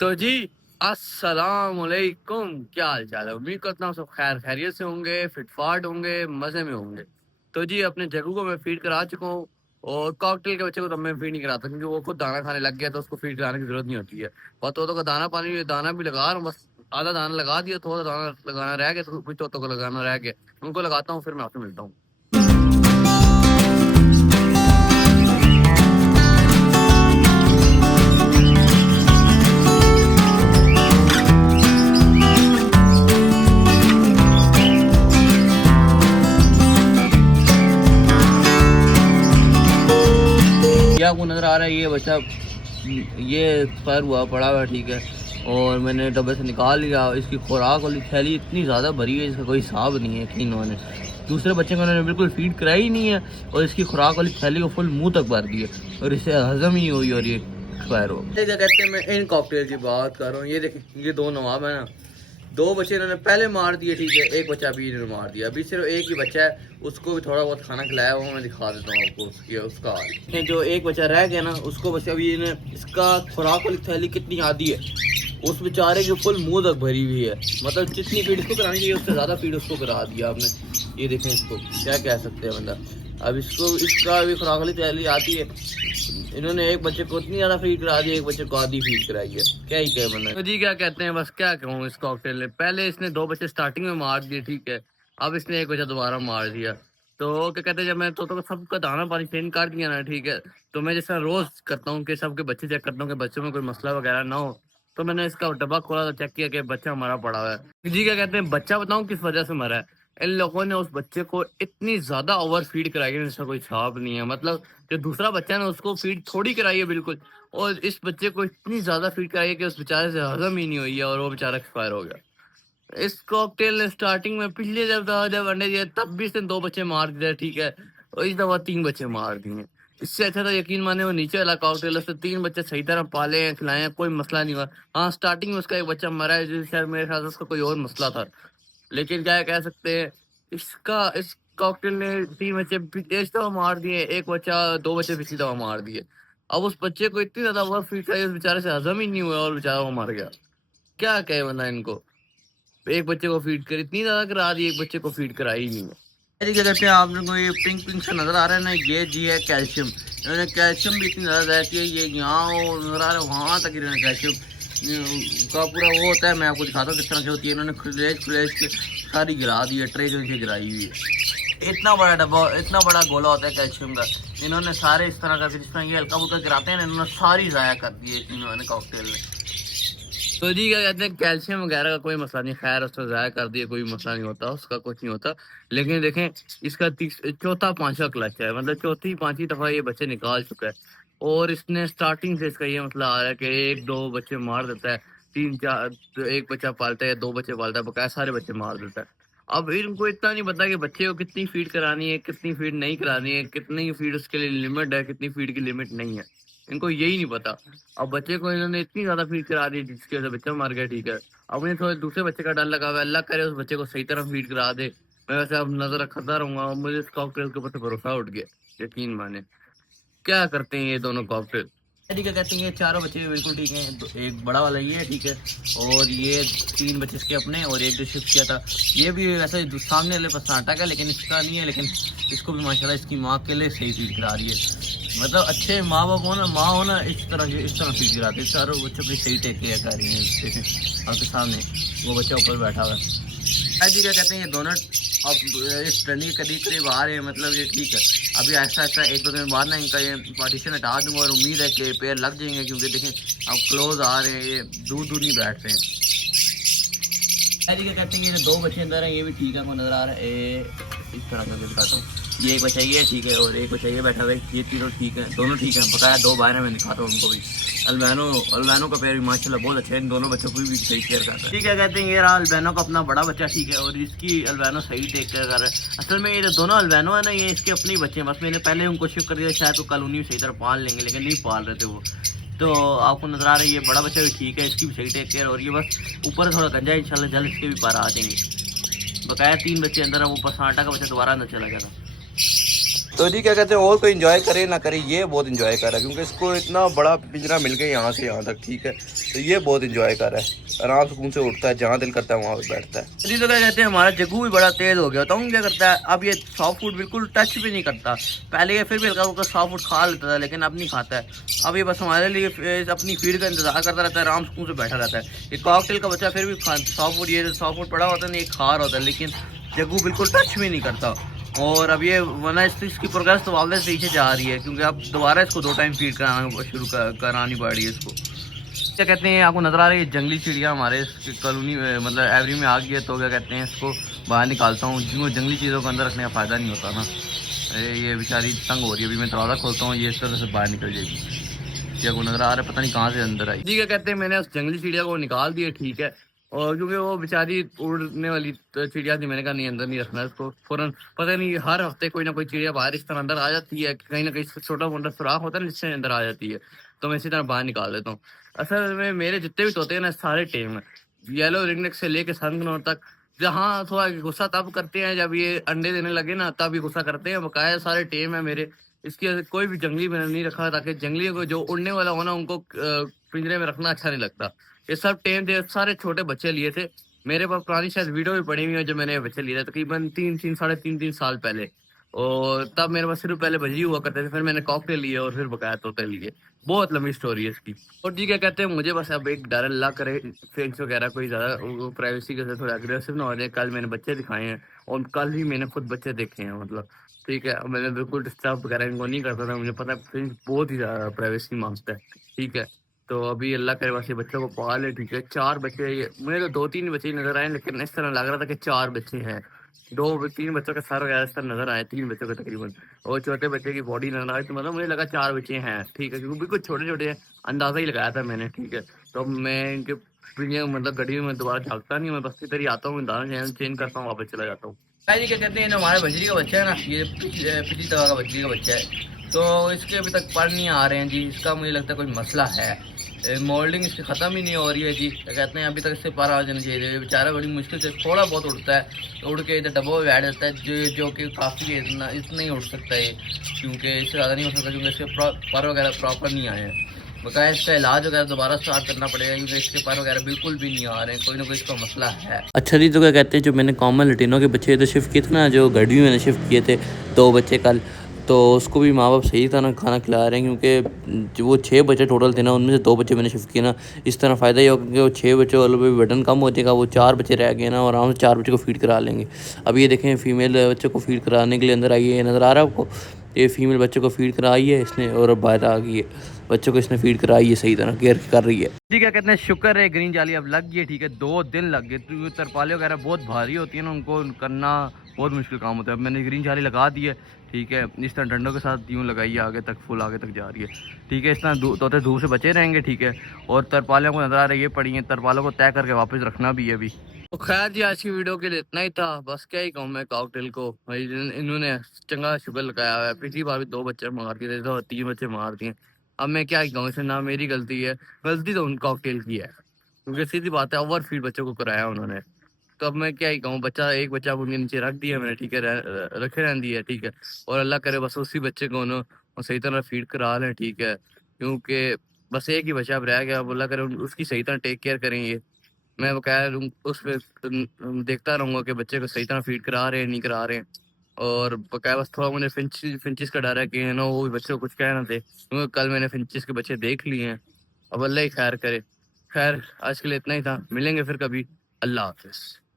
तो जी अस्सलाम वालेकुम, क्या हाल चाल है। उम्मीद करता हूँ सब खैर खैरियत से होंगे, फिटफाट होंगे, मजे में होंगे। तो जी अपने जग्गू को मैं फीड करा चुका हूँ और कॉकटेल के बच्चे को तो मैं फीड नहीं कराता क्योंकि वो खुद दाना खाने लग गया तो उसको फीड कराने की जरूरत नहीं होती है। और तोतों का दाना पानी दाना भी लगा रहा हूँ, बस आधा दाना लगा दिया, थोड़ा दाना लगाना रह गया, तो कुछ तोतों को लगाना रह गया, उनको लगाता हूँ फिर मैं आपसे मिलता हूँ। ये आपको नजर आ रहा है, ये बच्चा ये एक्सपायर हुआ पड़ा हुआ है, ठीक है। और मैंने डब्बे से निकाल लिया। इसकी खुराक वाली थैली इतनी ज़्यादा भरी है, इसका कोई हिसाब नहीं है। यकीन माने दूसरे बच्चे को उन्होंने बिल्कुल फीड कराई ही नहीं है और इसकी खुराक वाली थैली को फुल मुंह तक भर दी है और इसे हजम ही हुई और ये एक्सपायर हो गया। क्या कहते हैं, मैं इन कॉकटेल की बात कर रहा हूँ। ये देखिए, ये दो नवाब है ना, दो बच्चे इन्होंने पहले मार दिए, ठीक है। एक बच्चा अभी इन्होंने मार दिया, अभी सिर्फ एक ही बच्चा है, उसको भी थोड़ा बहुत खाना खिलाया, वो मैं दिखा देता हूँ आपको उसका हाल। जो एक बच्चा रह गया ना, उसको बस अभी इन्हें इसका खुराक वाली थैली कितनी आदि है, उस बेचारे की फुल मुंह तक भरी हुई है। मतलब जितनी फीड इसको करानी चाहिए उससे ज़्यादा फीड उसको करा दिया आपने। ये देखें, इसको क्या कह सकते हैं मतलब। अब इसको इसका भी खुराक वाली तैयारी आती है, इन्होंने एक बच्चे को इतनी ज़्यादा फीड करा दी, एक बच्चे को आधी फीड कराई है। क्या ही कहे मतलब। तो जी क्या कहते हैं, बस क्या कहूँ इस कॉकटेल ने। पहले इसने दो बच्चे स्टार्टिंग में मार दिए, ठीक है। अब इसने एक बच्चा दोबारा मार दिया। तो क्या कहते हैं, जब मैं तो सबका दाना पानी चेंज कर दिया ना, ठीक है। तो मैं जैसा रोज करता हूँ कि सबके बच्चे चेक करता हूँ कि बच्चों में कोई मसला वगैरह ना हो। तो मैंने इसका डब्बा खोला तो चेक किया कि बच्चा मरा पड़ा हुआ है। जी क्या कहते हैं, बच्चा बताऊं किस वजह से मरा है। इन लोगों ने उस बच्चे को इतनी ज्यादा ओवर फीड कराई है, इसका कोई हिसाब नहीं है। मतलब जो दूसरा बच्चा है ना, उसको फीड थोड़ी कराई है बिल्कुल, और इस बच्चे को इतनी ज्यादा फीड कराई है कि उस बेचारे से हजम ही नहीं हुई है और वो बेचारा एक्सपायर हो गया। इस कॉकटेल ने स्टार्टिंग में पिछले जब अंडे दिए तब भी इसने दो बच्चे मार दिए, ठीक है। और इस दफा तीन बच्चे मार दिए। इससे अच्छा था, यकीन माने, वो नीचे वाला कॉकटेल, उससे तीन बच्चे सही तरह पाले हैं, खिलाए हैं, कोई मसला नहीं हुआ। हाँ, स्टार्टिंग में उसका एक बच्चा मरा है, जिस शायद मेरे ख्याल से उसका कोई और मसला था। लेकिन क्या कह सकते हैं, इस कॉकटेल ने तीन बच्चे इस दफा मार दिए, एक बच्चा दो बच्चे पिछली दफा मार दिए। अब उस बच्चे को इतनी ज्यादा वर्क फीड कराई, उस बेचारे से हजम ही नहीं हुआ और बेचारा वो मर गया। क्या कहे वरना इनको, एक बच्चे को फीड कर इतनी ज्यादा करा दी, एक बच्चे को फीड कराई ही नहीं है। अरे क्या कहते हैं, आप लोगों को ये पिंक पिंक सा नजर आ रहा है ना, ये जी है कैल्शियम। इन्होंने कैल्शियम भी इतनी ज्यादा रहती है, ये यहाँ नजर आ रहा है, वहाँ तक इन्होंने कैल्शियम का पूरा वो होता है। मैं आपको दिखाता हूँ किस तरह से होती है। इन्होंने खुलेज खुलेज के सारी गिरा दी है, ट्रे जो इनसे गिराई हुई है। इतना बड़ा डब्बा, इतना बड़ा गोला होता है कैल्शियम का, इन्होंने सारे इस तरह का, फिर इस तरह ये हल्का फुल्का गिराते हैं, इन्होंने सारी ज़ाया कर दी है इन्होंने कॉकटेल ने। तो जी क्या कहते हैं, कैल्शियम वगैरह का कोई मसला नहीं, खैर उसको ज़ाया कर दिए, कोई मसला नहीं होता, उसका कुछ नहीं होता। लेकिन देखें, इसका चौथा पांचवा क्लच है, मतलब चौथी पांचवी दफा ये बच्चे निकाल चुका है। और इसने स्टार्टिंग से इसका ये मसला आ रहा है कि एक दो बच्चे मार देता है, तीन चार, तो एक बच्चा पालता है, दो बच्चे पालता है, बकाया सारे बच्चे मार देता है। अब इनको इतना नहीं पता कि बच्चे को कितनी फीड करानी है, कितनी फीड नहीं करानी है, कितनी फीड उसके लिए लिमिट है, कितनी फीड की लिमिट नहीं है। इनको यही नहीं पता। अब बच्चे को इन्होंने इतनी ज्यादा फीड करा दी जिसकी वजह से बच्चा मर गया, ठीक है। अब उन्हें थोड़े दूसरे बच्चे का डर लगा हुआ है, अल्लाह करे उस बच्चे को सही तरह फीड करा दे। मैं वैसे अब नजर रखता रहूंगा और मुझे इस कॉकटेल के ऊपर से भरोसा उठ गया, यकीन माने। क्या करते हैं ये दोनों कॉकटेल, ठीक है। कहते हैं ये चारों बच्चे बिल्कुल ठीक हैं, तो एक बड़ा वाला ये है, ठीक है। और ये तीन बच्चे इसके अपने, और एक जो शिफ्ट किया था ये भी वैसे सामने वाले पास नाटक है, लेकिन इसका नहीं है। लेकिन इसको भी माशाल्लाह इसकी माँ के लिए सही फीड करा रही है। मतलब अच्छे माँ बाप हो ना, माँ हो ना, इस तरह फीड कराते हैं। चारों बच्चों की सही टेक केयर कर रही है। आपके सामने वो बच्चा ऊपर बैठा हुआ है। जी क्या कहते हैं, ये दोनों अब इस ट्रेनिंग के करीब करीब आ रहे हैं, मतलब ये ठीक है। अभी ऐसा ऐसा एक दो दिन बाद ना इनका ये पार्टीशन हटा दूंगा और उम्मीद है कि पेयर लग जाएंगे, क्योंकि देखें अब क्लोज आ रहे हैं, ये दूर दूर नहीं बैठ रहे हैं। जी क्या कहते हैं, ये दो बच्चे अंदर हैं, ये भी ठीक है, आपको नजर आ रहा है। इस तरह का दिखाता हूँ, ये एक बच्चा ये ठीक है और एक बच्चा ये बैठा हुआ है, ये तीनों ठीक है, दोनों ठीक है। बताया दो बाहर है, मैं दिखाता हूँ उनको भी। अल्बैनो का पेयर भी माशाल्लाह बहुत अच्छा है, इन दोनों बच्चों को भी सही केयर करता है। ठीक है, कहते हैं ये रहा अल्बैनो का अपना बड़ा बच्चा, ठीक है। और इसकी अल्बैनो सही टेक केयर कर रहा है। असल में ये दोनों अल्बैनो है ना, ये इसके अपने ही बच्चे हैं, बस मैंने पहले उनको शिफ्ट कर दिया, शायद वो कॉलोनी सही तरह पाल लेंगे, लेकिन नहीं पाल रहे थे वो। तो आपको नजर आ रहा है, ये बड़ा बच्चा भी ठीक है, इसकी भी सही टेक केयर। और ये बस ऊपर थोड़ा गंजा है, इंशाल्लाह जल्द इसके भी पार आ जाएंगे। बकाया तीन बच्चे अंदर है, वो ऊपर साटा का बच्चा दोबारा अंदर चला गया था। तो जी क्या कहते हैं, और कोई इंजॉय करे ना करे, ये बहुत इंजॉय कर रहा है क्योंकि इसको इतना बड़ा पिंजरा मिल गया यहाँ से यहाँ तक, ठीक है। तो ये बहुत इंजॉय कर रहा है, आराम सुकून से उठता है, जहाँ दिल करता है वहाँ पर बैठता है जी। तो क्या कहते हैं, हमारा जग्गू भी बड़ा तेज हो गया, बताऊँ क्या करता है, अब ये सॉफ्ट फूड बिल्कुल टच भी नहीं करता। पहले ये फिर भी हल्का फुल्का सॉफ्ट फूड खा लेता था, लेकिन अब नहीं खाता है। अब ये बस हमारे लिए अपनी फीड का इंतजार करता रहता है, आराम सुकून से बैठा रहता है। ये कॉकटेल का बच्चा फिर भी सॉफ्ट फूड, ये सॉफ्ट फूड पड़ा होता है नहीं, खा रहा होता है, लेकिन जग्गू बिल्कुल टच भी नहीं करता। और अब ये वरना इसकी प्रोग्रेस तो वापस पीछे जा रही है, क्योंकि अब दोबारा इसको 2 टाइम फीड कराना शुरू करानी पड़ रही है इसको। क्या कहते हैं, आपको नज़र आ रही है जंगली चिड़िया हमारे कॉलोनी में, मतलब एवरी में आ गई है। तो क्या कहते हैं, इसको बाहर निकालता हूँ, क्योंकि जंगली चीज़ों को अंदर रखने का फ़ायदा नहीं होता ना। ये बेचारी तंग हो रही है, अभी मैं दरवाज़ा खोलता हूँ, ये इस तरह से बाहर निकल जाएगी। चिड़िया को नज़र आ रहा है, पता नहीं कहाँ से अंदर आई। जी क्या कहते हैं, मैंने उस जंगली चिड़िया को निकाल दिया, ठीक है। और क्योंकि वो बेचारी उड़ने वाली चिड़िया थी, मैंने कहा नहीं, अंदर नहीं रखना इसको। फौरन पता नहीं हर हफ्ते कोई ना कोई चिड़िया बाहर इस तरह अंदर आ जाती है, कहीं ना कहीं छोटा मोटा सुराख होता है ना, जिससे अंदर आ जाती है। तो मैं इसी तरह बाहर निकाल देता हूँ। असल में मेरे जितने भी तोते हैं ना, सारे टेम है, येलो रिंगनेक से लेके सनग्नोर तक। जहाँ थोड़ा गुस्सा तब करते हैं जब ये अंडे देने लगे ना, तब ये गुस्सा करते हैं। बकाया सारे टेम है मेरे। इसकी कोई भी जंगली मैंने नहीं रखा, ताकि जंगलियों को जो उड़ने वाला हो ना, उनको पिंजरे में रखना अच्छा नहीं लगता। ये सब टेम थे, सारे छोटे बच्चे लिए थे। मेरे पास पुरानी शायद वीडियो भी पड़ी हुई है, जो मैंने बच्चे लिए थे तकरीबन 3 साढ़े 3 साल पहले। और तब मेरे पास सिर्फ पहले बजी हुआ करते थे, फिर मैंने कॉकटेल लिए और फिर बकाया तोते लिए। बहुत लंबी स्टोरी है इसकी। और जी क्या कहते हैं, मुझे बस अब एक डर, अल्लाह करे फ्रेंड्स वगैरह कोई ज़्यादा प्राइवेसी के साथ थोड़ा अग्रेसिव ना हो जाए। कल मैंने बच्चे दिखाए हैं, और कल ही मैंने खुद बच्चे देखे हैं, मतलब ठीक है। मैंने बिल्कुल डिस्टर्ब वगैरह इनको नहीं करता था, मुझे पता है फ्रेंड्स बहुत ही ज़्यादा प्राइवेसी मांगता है, ठीक है। तो अभी अल्लाह करे बस ये बच्चों को पाले, ठीक है। 4 बच्चे, ये मुझे तो 2-3 बच्चे ही नजर आए, लेकिन इस तरह लग रहा था कि 4 बच्चे हैं। 2-3 बच्चों के सर वगैरह इस तरह नजर आए, 3 बच्चों के तकरीबन। और छोटे बच्चे की बॉडी नजर आई, तो मतलब मुझे लगा 4 बच्चे हैं, ठीक है, क्योंकि बिल्कुल छोटे छोटे हैं। अंदाजा ही लगाया था मैंने, ठीक है। तो मैं इनके मतलब गड्डी में दोबारा झाँकता नहीं, मैं बस इधर ही आता हूँ, दाना चेंज करता हूँ, वापस चला जाता हूँ। जी क्या कहते हैं, जो हमारे बजरी का बच्चा है ना, ये पिछली दवा का बजरी का बच्चा है। तो इसके अभी तक पढ़ नहीं आ रहे हैं जी, इसका मुझे लगता है कोई मसला है। मोल्डिंग इसकी ख़त्म ही नहीं हो रही है जी। क्या कहते हैं, अभी तक इससे पर आ जाना चाहिए। बेचारा बड़ी मुश्किल से थोड़ा बहुत उड़ता है, तो उड़ के इधर डब्बों में बैठ जाता है, जो कि काफ़ी है, इतना ही उड़ सकता है, क्योंकि इससे ज़्यादा नहीं हो सकता, क्योंकि इसके पर वगैरह प्रॉपर नहीं आए हैं। बकाया इसका इलाज वगैरह दोबारा स्टार्ट करना पड़ेगा, क्योंकि इसके पर वगैरह बिल्कुल भी नहीं आ रहे हैं, कोई ना कोई इसका मसला है। अच्छा जी, तो क्या कहते हैं, जो मैंने कॉमन लटीनों के बच्चे तो शिफ्ट किए थे ना, जो गर्मी में शिफ्ट किए थे 2 बच्चे कल, तो उसको भी माँ बाप सही तरह खाना खिला रहे हैं, क्योंकि जो वो 6 बच्चे टोटल थे ना, उनमें से 2 बच्चे मैंने शिफ्ट किए ना। इस तरह फ़ायदा ये होगा कि वो 6 बच्चों वालों पे भी बर्डन कम हो जाएगा, वो 4 बच्चे रह गए ना, और आराम से 4 बच्चों को फीड करा लेंगे। अब ये देखें, फीमेल बच्चे को फीड कराने के लिए अंदर आई है, नज़र आ रहा है आपको। ये फीमेल बच्चे को फीड कराई है इसने, और अब बाहर आ गई है, बच्चों को इसने फीड कराई है, सही तरह केयर कर रही है जी। क्या कहते हैं, शुक्र है ग्रीन जाली अब लग गई, ठीक है। 2 दिन लग गए, तो तरपाले वगैरह बहुत भारी होती है ना, उनको करना बहुत मुश्किल काम होता है। अब मैंने ग्रीन जाली लगा दी है, ठीक है। इस तरह डंडों के साथ यूँ लगाई है, आगे तक फुल आगे तक जा रही है, ठीक है। इस तरह तोते धूप से बचे रहेंगे, ठीक है। और तरपालों को नजर आ रही है पड़ी हैं, तरपालों को तय करके वापस रखना भी है अभी। तो खैर जी, आज की वीडियो के लिए इतना ही था, बस क्या ही कहूँ मैं कॉकटेल को, भाई इन्होंने चंगा शुगर लगाया हुआ है। पिछली बार भी 2 बच्चे मार दिए थे, तो 3 बच्चे मार दिए। अब मैं क्या ही कहूँ, इसमें ना मेरी गलती है, गलती तो उन कॉकटेल की है, क्योंकि सीधी बात है, ओवर फीड बच्चों को कराया उन्होंने। तो अब मैं क्या ही कहूँ, एक बच्चा उनके नीचे रख दिया मैंने, ठीक है, रखे रहने दिया, ठीक है। और अल्लाह करे बस उसी बच्चे को ना सही तरह फीड करा लें, ठीक है, क्योंकि बस एक ही बच्चा अब रह गया। अब अल्लाह करे उसकी सही तरह टेक केयर करेंगे। मैं बकाया उस पे देखता रहूँगा कि बच्चे को सही तरह फीड करा रहे हैं नहीं करा रहे हैं। और बकाया बस थोड़ा मुझे फिंचिस का डर है कि ना वो बच्चे को कुछ कह ना दे, क्योंकि कल मैंने फिंचिस के बच्चे देख लिए हैं। अब अल्लाह ही खैर करे। खैर आज के लिए इतना ही था, मिलेंगे फिर कभी। अल्लाह हाफिज़।